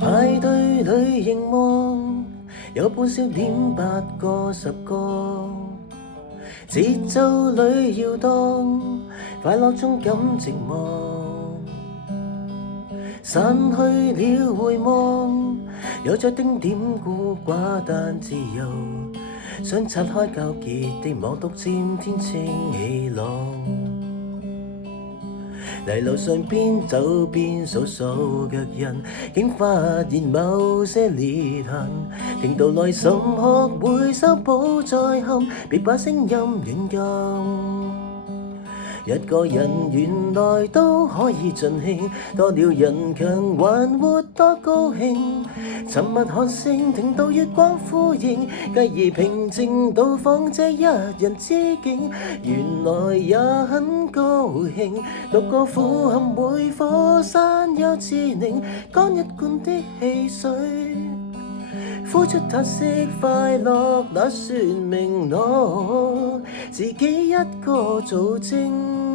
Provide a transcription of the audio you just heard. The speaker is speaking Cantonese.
派對裏凝望，有半笑點8個10個，節奏裏搖動，快樂中感寂寞，散去了回望，有着丁點孤寡但自由，想拆開糾結的網，獨佔天清氣朗。泥路上邊走邊數數腳印，竟發現某些裂痕。聽到內心學會修補再陷，別把聲音軟禁。一個人原來都可以盡興，多了人強還活多高興。沉默看星，聽到月光呼應，繼而平靜到訪這一人之境。原來也很高興，獨個俯瞰每顆山丘之嶺，乾一罐的汽水。呼出嘆息快樂，那說明我自己一個做精。